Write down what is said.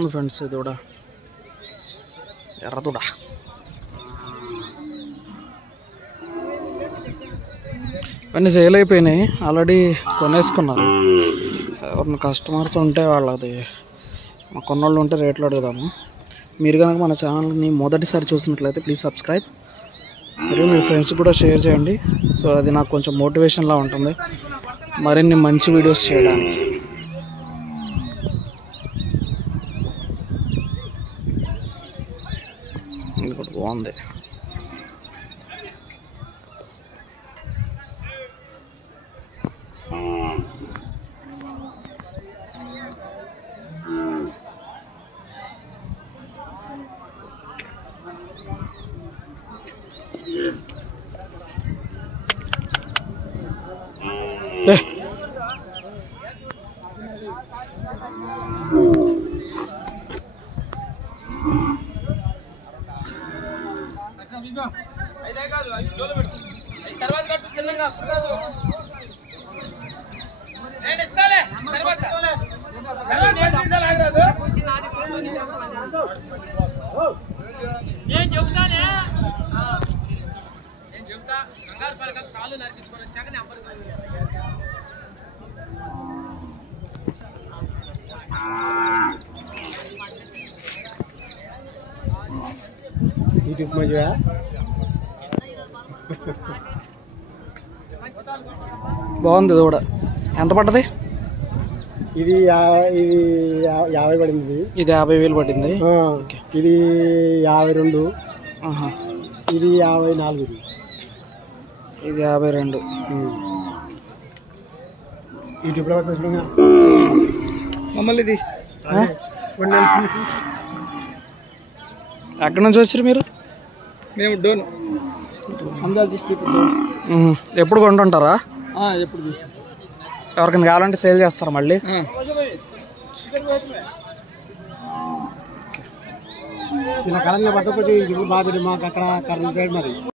బాగుంది ఫ్రెండ్స్. ఇది కూడా ఎర్రదూడ. ఇవన్నీ సేల్ అయిపోయినాయి, ఆల్రెడీ కొనేసుకున్నారు. ఎవరిని కస్టమర్స్ ఉంటే వాళ్ళది మా కొన్నోళ్ళు ఉంటే రేట్లు అడుగుదాము. మీరు కనుక మన ఛానల్ని మొదటిసారి చూసినట్లయితే ప్లీజ్ సబ్స్క్రైబ్, మరియు మీ ఫ్రెండ్స్ కూడా షేర్ చేయండి. సో అది నాకు కొంచెం మోటివేషన్లా ఉంటుంది మరిన్ని మంచి వీడియోస్ చేయడానికి. ఇది కూడా బాగుంది. యూట్యూబ్ మంచిగా బాగుంది. ఇది కూడా ఎంత పడ్డది? ఇది 50 పడింది. ఇది 50,000 పడింది. ఇది 52. ఇది 54. ఇది 52. యూట్యూబ్లో చూడంగా మమ్మల్ని ఇది ఎక్కడి నుంచి వచ్చారు మీరు? మేము డోన్ అందాల డిస్ట్రిక్ట్. ఎప్పుడు కొంటుంటారా? ఎప్పుడు చూసి ఎవరికైనా కావాలంటే సేల్ చేస్తారా మళ్ళీ? ఇలా కరెంట్ పట్టుకొచ్చి బాగా మాకు అక్కడ కరెంట్ సైడ్ మరి